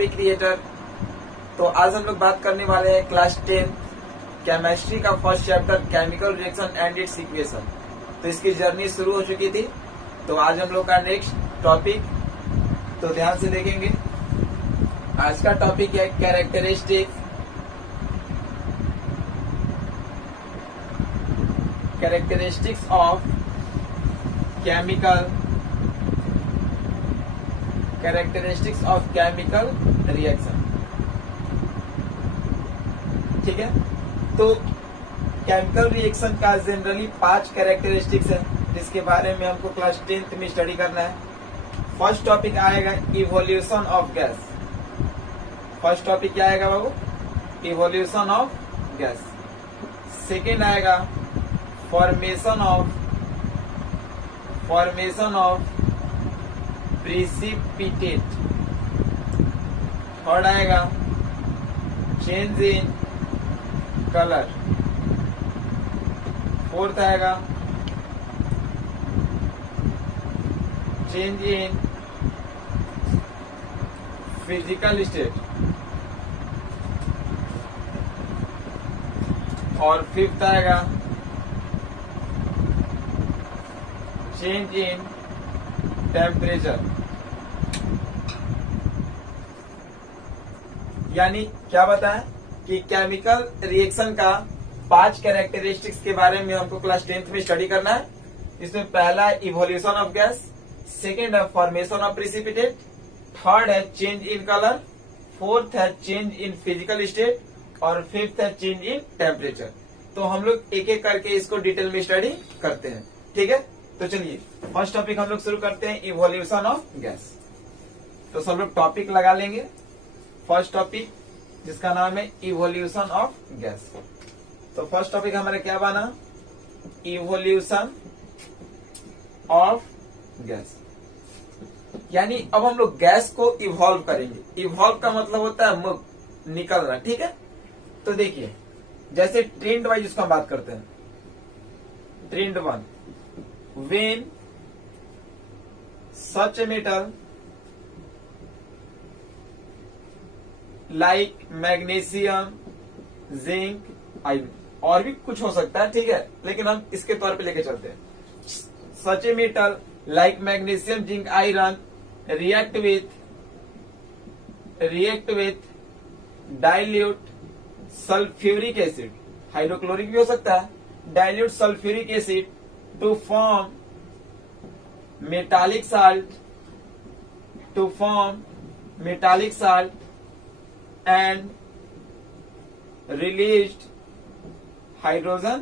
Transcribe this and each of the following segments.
Hobby creator. तो आज हम लोग बात करने वाले हैं क्लास 10 केमिस्ट्री का first chapter chemical reaction and it's equation. तो इसकी जर्नी शुरू हो चुकी थी। तो आज हम लोग का नेक्स्ट टॉपिक, तो ध्यान से देखेंगे। आज का टॉपिक है कैरेक्टरिस्टिक्स ऑफ केमिकल रिएक्शन। ठीक है, तो केमिकल रिएक्शन का जनरली 5 कैरेक्टरिस्टिक्स है जिसके बारे में हमको क्लास 10th में स्टडी करना है। फर्स्ट टॉपिक आएगा evolution of gas. First topic क्या आएगा बाबू? Evolution of gas. सेकेंड आएगा फॉर्मेशन ऑफ प्रिसिपिटेट। थर्ड आएगा चेंज इन कलर। फोर्थ आएगा चेंज इन फिजिकल स्टेट। और फिफ्थ आएगा चेंज इन टेम्परेचर। यानी क्या बताएं कि केमिकल रिएक्शन का 5 कैरेक्टरिस्टिक्स के बारे में हमको क्लास 10th में स्टडी करना है। इसमें पहला है इवोल्यूशन ऑफ गैस, सेकेंड है फॉर्मेशन ऑफ प्रिसिपिटेट, थर्ड है चेंज इन कलर, फोर्थ है चेंज इन फिजिकल स्टेट और फिफ्थ है चेंज इन टेम्परेचर। तो हम लोग एक एक करके इसको डिटेल में स्टडी करते हैं। ठीक है, तो चलिए फर्स्ट टॉपिक हम लोग शुरू करते हैं, इवोल्यूशन ऑफ गैस। तो सब लोग टॉपिक लगा लेंगे। फर्स्ट टॉपिक जिसका नाम है इवोल्यूशन ऑफ गैस। तो फर्स्ट टॉपिक हमारा क्या बना? Evolution of gas. यानी अब हम लोग गैस को इवॉल्व करेंगे। इवॉल्व का मतलब होता है मुक्त, निकलना। ठीक है, तो देखिए जैसे ट्रेंड वाइज इसको हम बात करते हैं। Trend 1, when such a metal like magnesium, zinc, iron, और भी कुछ हो सकता है, ठीक है, लेकिन हम इसके तौर पे लेके चलते हैं। such a metal like magnesium, zinc, iron react with dilute sulfuric acid, hydrochloric भी हो सकता है, dilute sulfuric acid to form metallic salt and released hydrogen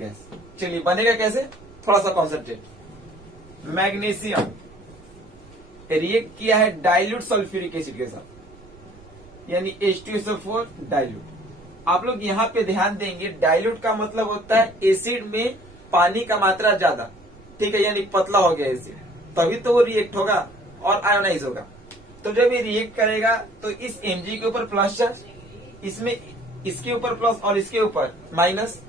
gas। चलिए बनेगा कैसे, थोड़ा सा कॉन्सेंट्रेट। मैग्नीशियम रिएक्ट किया है डाइल्यूट सल्फ्यूरिक एसिड के साथ, यानी H2SO4 डाइल्यूट। आप लोग यहाँ पे ध्यान देंगे, डाइल्यूट का मतलब होता है एसिड में पानी का मात्रा ज्यादा। ठीक है, यानी पतला हो गया एसिड, तभी तो वो रिएक्ट होगा और आयोनाइज होगा। तो जब ये रिएक्ट करेगा तो इस Mg के ऊपर प्लस चार्ज, इसमें इसके ऊपर प्लस और इसके ऊपर माइनस,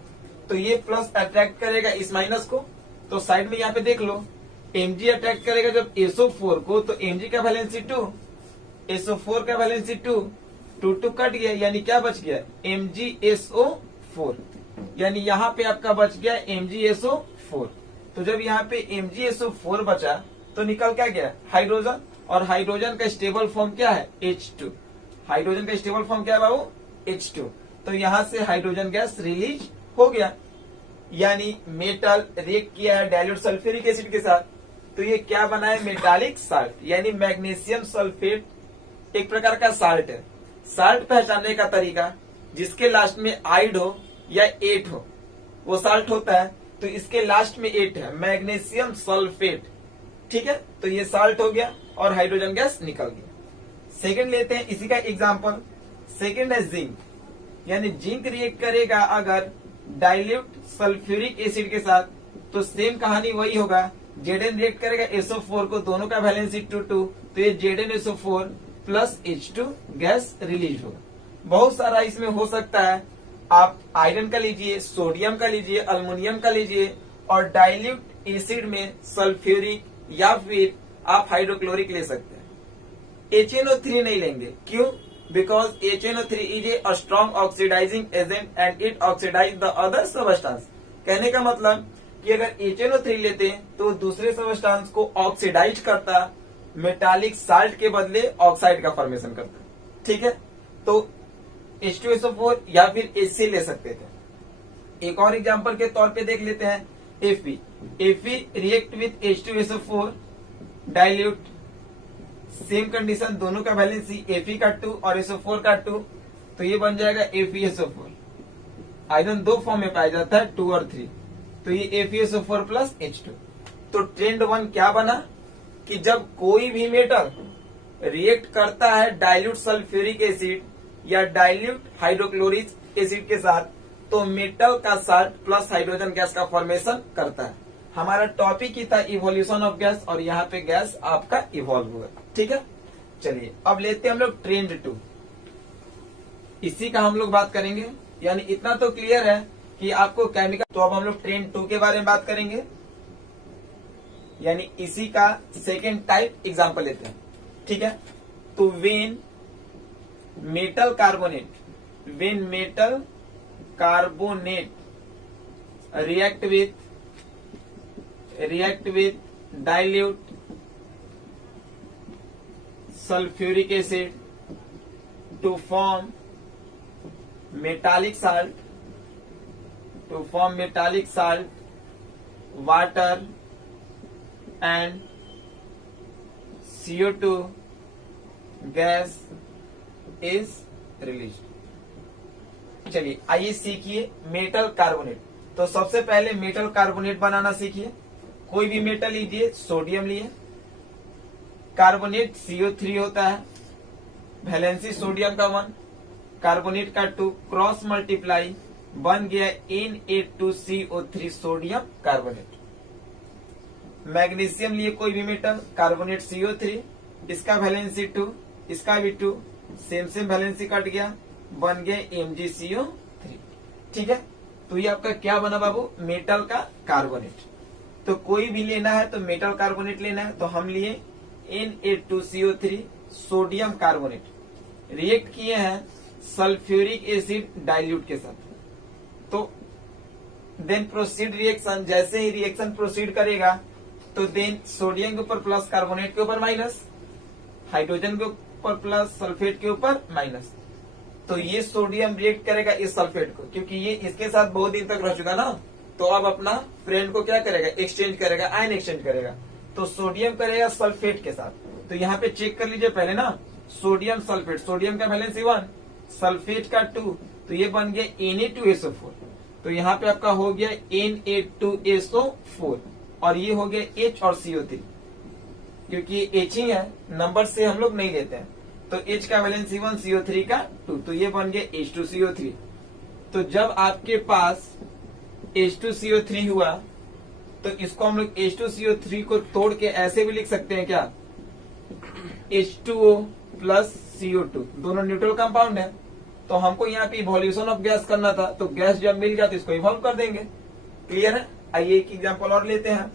तो ये प्लस अट्रैक्ट करेगा इस माइनस को। तो साइड में यहाँ पे देख लो, Mg अट्रैक्ट करेगा जब SO4 को, तो Mg का वैलेंसी 2, SO4 का वैलेंसी 2, 2 कट गया, यानी क्या बच गया? MgSO4। यानी यहाँ पे आपका बच गया MgSO4। तो जब यहाँ पे MgSO4 बचा तो निकल क्या गया? हाइड्रोजन। और हाइड्रोजन का स्टेबल फॉर्म क्या है? H2। हाइड्रोजन का स्टेबल फॉर्म क्या है बाबू? H2। तो यहाँ से हाइड्रोजन गैस रिलीज हो गया। यानी मेटल रिएक्ट किया है डाइल्यूट सल्फ्यूरिक एसिड के साथ, तो ये क्या बना है? मेटालिक साल्ट, यानी मैग्नीशियम सल्फेट एक प्रकार का साल्ट है। साल्ट पहचानने का तरीका, जिसके लास्ट में आइड हो या 8 हो वो साल्ट होता है। तो इसके लास्ट में 8 है, मैग्नीशियम सल्फेट। ठीक है, तो ये साल्ट हो गया और हाइड्रोजन गैस निकल गया। सेकंड लेते हैं इसी का एग्जांपल। सेकंड है जिंक, यानी जिंक रिएक्ट करेगा अगर डाइल्यूट सल्फ्यूरिक एसिड के साथ, तो सेम कहानी वही होगा। Zn रिएक्ट करेगा SO4 को, दोनों का वैलेंसी 2, तो ये ZnSO4 plus H2 gas release होगा। बहुत सारा इसमें हो सकता है। आप आयरन का लीजिए, सोडियम का लीजिए, अल्युमिनियम का लीजिए, और डाइल्यूट एसिड में सल्फ्यूरिक या फिर आप हाइड्रोक्लोरिक ले सकते हैं। HNO3 नहीं लेंगे। क्यों? Because HNO3 is a strong oxidizing agent and it oxidize the other substance. कहने का मतलब कि अगर HNO3 लेते हैं तो दूसरे सबस्टांस को ऑक्सीडाइज करता, मेटालिक साल्ट के बदले ऑक्साइड का फॉर्मेशन करता। ठीक है, तो H2SO4 या फिर HC ले सकते थे। एक और एग्जांपल के तौर पे देख लेते हैं Fe। Fe react with H2SO4 dilute, same condition, दोनों का वैलेंसी Fe का 2 और SO4 का 2, तो ये बन जाएगा FeSO4। आयरन दो फॉर्म में पाया जाता है, 2 और 3, तो ये FeSO4 प्लस H2। तो ट्रेंड 1 क्या बना कि जब कोई भी मेटल रिएक्ट करता है डाइल्यूट सल्फ्यूरिक एसिड या डाइल्यूट हाइड्रोक्लोरिक एसिड के साथ, तो मेटल का साल्ट प्लस हाइड्रोजन गैस का फॉर्मेशन करता है। हमारा टॉपिक ही था इवोल्यूशन ऑफ गैस, और यहाँ पे गैस आपका इवॉल्व हुआ। ठीक है, चलिए अब लेते हैं हम लोग ट्रेंड 2। इसी का हम लोग बात करेंगे, यानी इतना तो क्लियर है कि आपको केमिकल। तो अब हम लोग ट्रेंड 2 के बारे में बात करेंगे, यानी इसी का सेकेंड टाइप एग्जाम्पल लेते हैं। ठीक है, तो when metal carbonate react with dilute sulphuric acid to form metallic salt, water and CO2 gas is released. चलिए आइए सीखिए मेटल कार्बोनेट। तो सबसे पहले मेटल कार्बोनेट बनाना सीखिए। कोई भी मेटल लीजिए, सोडियम लिए, कार्बोनेट CO3 होता है, वैलेंसी सोडियम का 1, कार्बोनेट का 2, क्रॉस मल्टीप्लाई, बन गया Na2CO3 सोडियम कार्बोनेट। मैग्नीशियम लिए कोई भी मेटल, कार्बोनेट CO3, इसका वैलेंसी 2, इसका भी 2, सेम वैलेंसी कट गया, बन गया MgCO3। ठीक है, तो ये आपका क्या बना बाबू? मेटल का कार्बोनेट। तो कोई भी लेना है तो मेटल कार्बोनेट लेना है, तो हम लिए Na2CO3 सोडियम कार्बोनेट, रिएक्ट किए हैं सल्फ्यूरिक एसिड डाइल्यूट के साथ। तो देन प्रोसीड रिएक्शन, जैसे ही रिएक्शन प्रोसीड करेगा तो देन सोडियम के ऊपर प्लस, कार्बोनेट के ऊपर माइनस, हाइड्रोजन के ऊपर प्लस, सल्फेट के ऊपर माइनस। तो ये सोडियम रिएक्ट करेगा इस सल्फेट को, क्योंकि ये इसके साथ बहुत दिन तक रह चुका ना, तो अब अपना फ्रेंड को क्या करेगा? एक्सचेंज करेगा, आयन एक्सचेंज करेगा। तो सोडियम करेगा सल्फेट के साथ। तो यहाँ पे चेक कर लीजिए पहले ना, सोडियम सल्फेट, सोडियम का वैलेंसी 1, सल्फेट का 2, तो ये बन गया Na2SO4। तो यहाँ पे आपका हो गया Na2SO4, और ये हो गया H और CO3, क्योंकि ये एचिंग है, नंबर से हम लोग नहीं लेते हैं। तो H का वैलेंसी 1, CO3 का 2, तो ये बन गया H2CO3। तो जब आपके पास H2CO3 हुआ, तो इसको हम लोग H2CO3 को तोड़ के ऐसे भी लिख सकते हैं क्या? H2O प्लस CO2, दोनों न्यूट्रल कंपाउंड है। तो हमको यहाँ पे इवोल्यूशन ऑफ गैस करना था, तो गैस जब मिल गया तो इसको इवॉल्व कर देंगे। क्लियर है? आइए एक एग्जांपल और लेते हैं।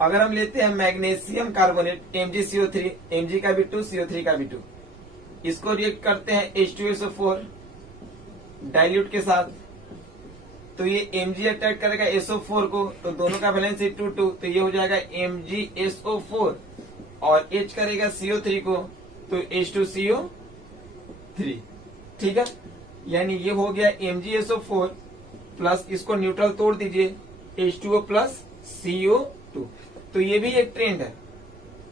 अगर हम लेते हैं मैग्नीशियम कार्बोनेट MgCO3, Mg का भी 2, CO3 का भी 2, इसको रिएक्ट करते हैं H2SO4 डाइल्यूट के साथ, तो ये Mg अटैक करेगा SO4 को, तो दोनों का वैलेंसी 2, 2, तो ये हो जाएगा MgSO4, और H करेगा CO3 को, तो H2CO3। ठीक है, यानी ये हो गया MgSO4 प्लस, इसको न्यूट्रल तोड़ दीजिए, H2O प्लस CO2। तो ये भी एक ट्रेंड है।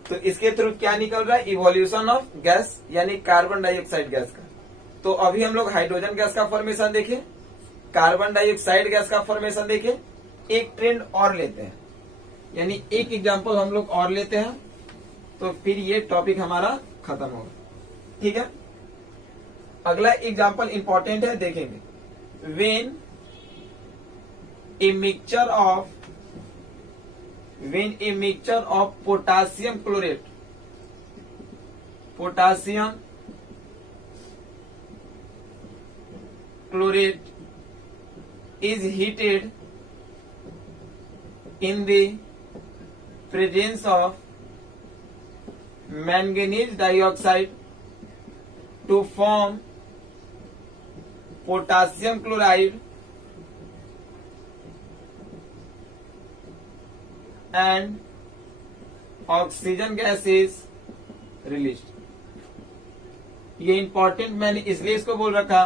तो इसके थ्रू क्या निकल रहा है? इवोल्यूशन ऑफ गैस, यानी कार्बन डाइऑक्साइड गैस का। तो अभी हम लोग हाइड्रोजन गैस का फॉर्मेशन देखें, कार्बन डाइऑक्साइड गैस का फॉर्मेशन देखें। एक ट्रेंड और लेते हैं, यानी एक एग्जांपल हम लोग और लेते हैं, तो फिर ये टॉपिक हमारा खत्म होगा। ठीक है, अगला एग्जांपल इंपॉर्टेंट है, देखेंगे। When a mixture of potassium chlorate is heated in the presence of manganese dioxide to form potassium chloride and oxygen gas is released. ये इंपॉर्टेंट मैंने इसलिए इसको बोल रखा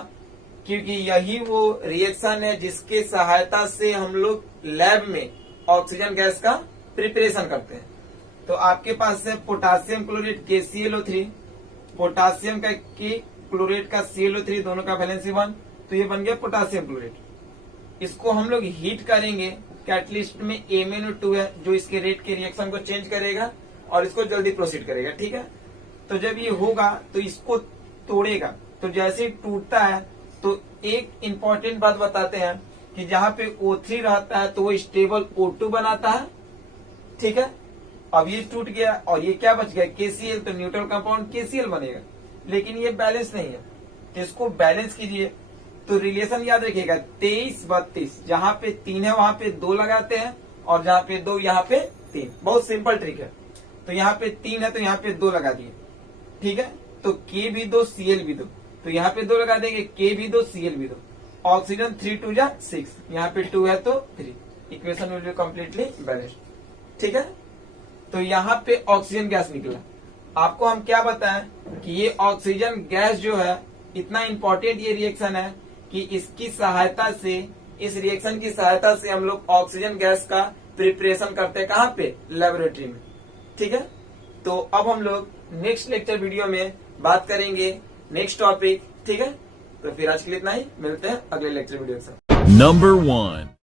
क्योंकि यही वो रिएक्शन है जिसके सहायता से हम लोग लैब में ऑक्सीजन गैस का प्रिपरेशन करते हैं। तो आपके पास है पोटासियम क्लोरेट KClO3, पोटासियम का के क्लोरेट का ClO3, दोनों का वैलेंसी 1, तो ये बन गया पोटासियम क्लोरेट। इसको हम लोग हीट करेंगे, कैटलिस्ट में MnO2 है जो इसके रेट के रिएक्शन को चेंज करेगा और इसको जल्दी प्रोसीड करेगा, ठीक है। तो जब ये होगा तो इसको तोड़ेगा, तो जैसे ही टूटता है तो एक इंपॉर्टेंट बात बताते हैं कि जहां पे O3 रहता है तो वो स्टेबल O2 बनाता है, ठीक है। अब ये टूट गया और ये क्या बच गया KCl, तो न्यूट्रल कंपाउंड KCl बनेगा, लेकिन ये बैलेंस नहीं है, तो इसको बैलेंस कीजिए। तो रिलेशन याद रखिएगा 23-32, जहां पे 3 है वहां पे 2 लगाते हैं और जहां पे 2 यहाँ पे 3। बहुत सिंपल ट्रिक है। तो यहाँ पे 3 है तो यहाँ पे 2 लगा दिए, ठीक है। तो K भी 2 Cl भी 2, तो यहाँ पे 2 लगा देंगे, K भी 2 Cl भी 2। ऑक्सीजन 3 2 जा 6, यहाँ पे 2 है तो 3। Equation will be completely balanced, ठीक है। तो यहाँ पे ऑक्सीजन गैस निकला। आपको हम क्या बताएं कि ये ऑक्सीजन गैस जो है इतना इंपॉर्टेंट ये रिएक्शन है कि इसकी सहायता से, इस रिएक्शन की सहायता से हम लोग ऑक्सीजन गैस का प्रिपरेशन करते हैं, कहाँ पे, लेबोरेटरी में, ठीक है। तो अब हम लोग नेक्स्ट लेक्चर वीडियो में बात करेंगे नेक्स्ट टॉपिक, ठीक है। तो फिर आज के लिए इतना ही, मिलते हैं अगले लेक्चर वीडियो के साथ। Number 1